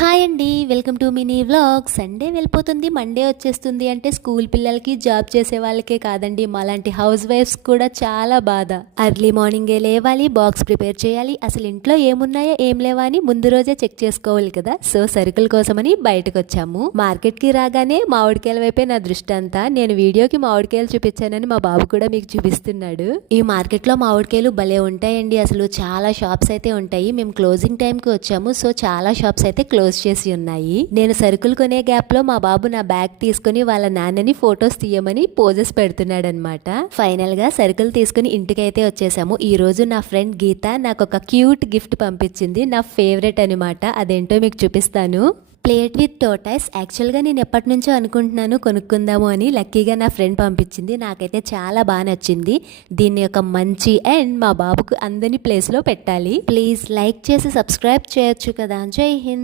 Hi అండి, welcome to mini vlog. Sunday వెళ్ళిపోతుంది, Monday వచ్చేస్తుంది అంటే స్కూల్ పిల్లలకి, జాబ్ చేసే వాళ్ళకే కాదండి, మాలాంటి హౌస్ వైఫ్స్ కూడా చాలా బాధ. అర్లీ మార్నింగే లేవాలి, బాక్స్ ప్రిపేర్ చేయాలి, అసలు ఇంట్లో ఏమున్నాయో ఏం లేవా అని ముందు రోజే చెక్ చేసుకోవాలి కదా. సో సరుకుల కోసమని బయటకు వచ్చాము. మార్కెట్ కి రాగానే మామిడికాయల వైపే నా దృష్టి అంతా. నేను వీడియోకి మామిడికాయలు చూపించానని మా బాబు కూడా మీకు చూపిస్తున్నాడు. ఈ మార్కెట్ లో మామిడికాయలు భలే ఉంటాయండి. అసలు చాలా షాప్స్ అయితే ఉంటాయి. మేము క్లోజింగ్ టైం కి వచ్చాము, సో చాలా షాప్స్ అయితే క్లోజ్ చేసి ఉన్నాయి. నేను సరుకులు కొనే గ్యాప్ లో మా బాబు నా బ్యాగ్ తీసుకుని వాళ్ళ నాన్నని ఫొటోస్ తీయమని పోజెస్ పెడుతున్నాడు అనమాట. ఫైనల్ గా సరుకులు తీసుకుని ఇంటికైతే వచ్చేసాము. ఈ రోజు నా ఫ్రెండ్ గీత నాకు ఒక క్యూట్ గిఫ్ట్ పంపించింది, నా ఫేవరెట్ అనమాట. అదేంటో మీకు చూపిస్తాను. Plate with టోటైస్. యాక్చువల్గా నేను ఎప్పటి నుంచో అనుకుంటున్నాను కొనుక్కుందాము అని. లక్కీగా నా ఫ్రెండ్ పంపించింది. నాకైతే చాలా బాగా నచ్చింది. దీన్ని ఒక మంచి అండ్ మా బాబుకు అందని ప్లేస్లో పెట్టాలి. ప్లీజ్ లైక్ చేసి సబ్స్క్రైబ్ చేయొచ్చు కదా. జై హింద్.